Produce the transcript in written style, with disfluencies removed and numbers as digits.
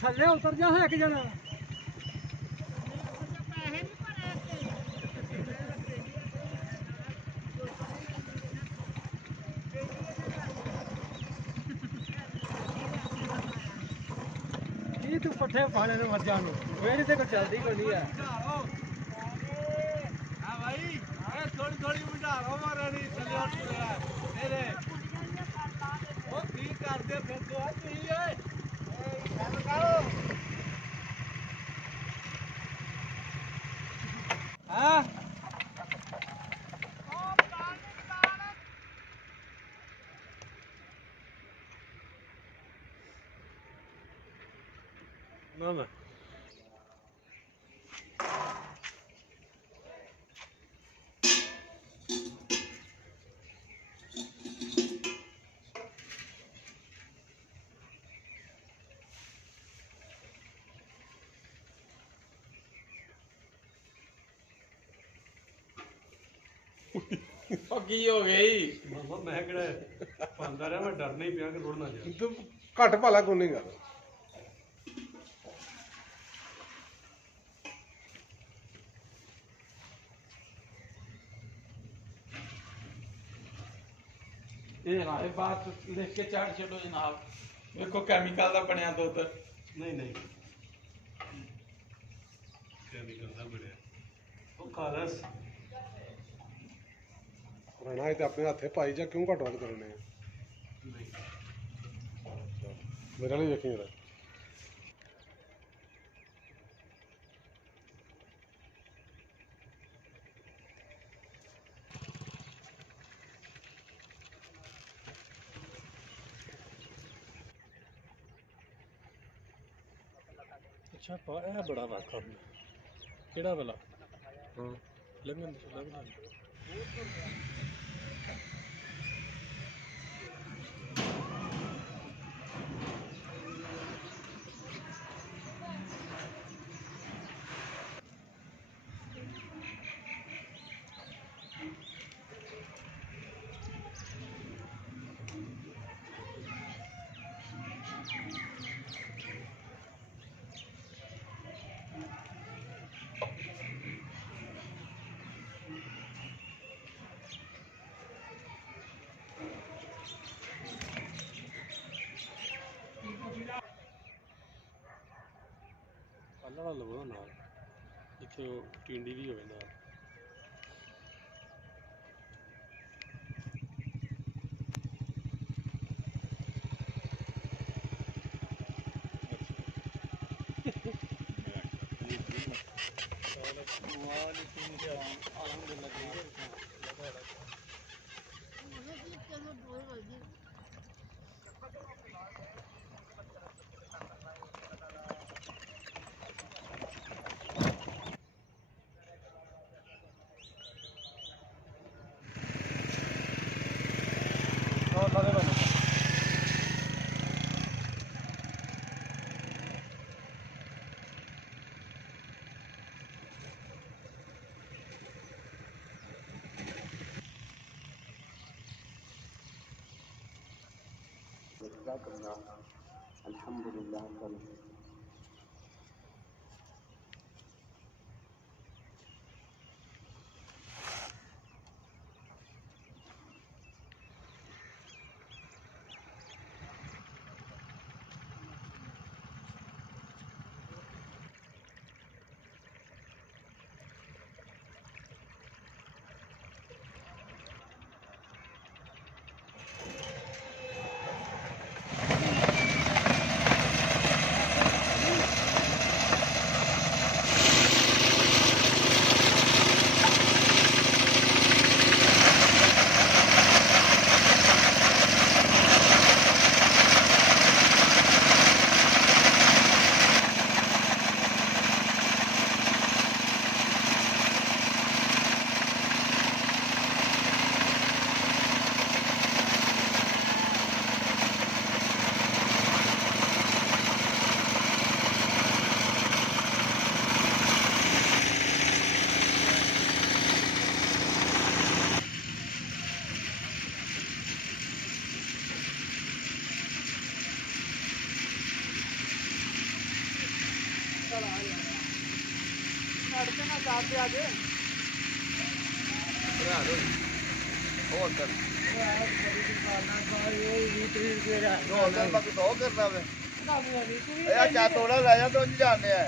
थले उतर जा है एक जना तू पट्ठे पाने ने मर जानो मेरी तो कुछ चलती कोई नहीं है हां भाई थोड़ी थोड़ी बुझा रो मारे नहीं चले और तेरे ओ ठीक कर दे फिर तो तू ही है ए लगाओ हां ना ना ਕੀ ਹੋ ਗਈ ਮਾਮਾ ਮੈਂ ਕਿਹੜਾ ਪਾਉਂਦਾ ਰਿਹਾ ਮੈਂ ਡਰਨਾ ਹੀ ਪਿਆ ਕਿ ਰੁੜ ਨਾ ਜਾ ਤੂੰ ਘੱਟ ਭਾਲਾ ਕੋਈ ਨਹੀਂ ਕਰ ਇਹ ਨਾ ਇਹ ਬਾਤ ਲਿਖ ਕੇ ਚਾੜ ਛੱਡੋ ਜਨਾਬ ਵੇਖੋ ਕੈਮੀਕਲ ਦਾ ਬਣਿਆ ਦੁੱਧ ਨਹੀਂ ਨਹੀਂ ਕੈਮੀਕਲ ਦਾ ਬਣਿਆ ਉਹ ਖਾਲਸ ਰਹਿਣਾ ਤੇ ਆਪਣੇ ਹੱਥੇ ਪਾਈ ਜਾ ਕਿਉਂ ਘੱਟ ਵੱਧ ਕਰਨੇ ਆ ਨਹੀਂ ਮੇਰਾ ਨਹੀਂ ਵੇਖੀ ਜਰਾ अच्छा पाया बड़ा वाक़ा केड़ा वाला ਹਾਂ लंघन ਅੱਲਾ ਲਵੋ ਨਾਲ ਇੱਥੇ ਉਹ ਟਿੰਡੀ ਵੀ ਹੋਵੇ ਨਾਲ अल्हम्दुलिल्लाह ਨੜਦੇ ਨਾ ਕਰਦੇ ਅੱਜ ਬਣਾ ਦੋ ਹੋਰ ਕਰ ਦੋ ਦਿਨ ਤੱਕ ਦੋ ਕਰਨਾ ਵੇ ਇਹ ਆ ਚਾ ਤੋੜਾ ਲੈ ਜਾ ਤੋਂ ਜਾਣਦੇ ਆ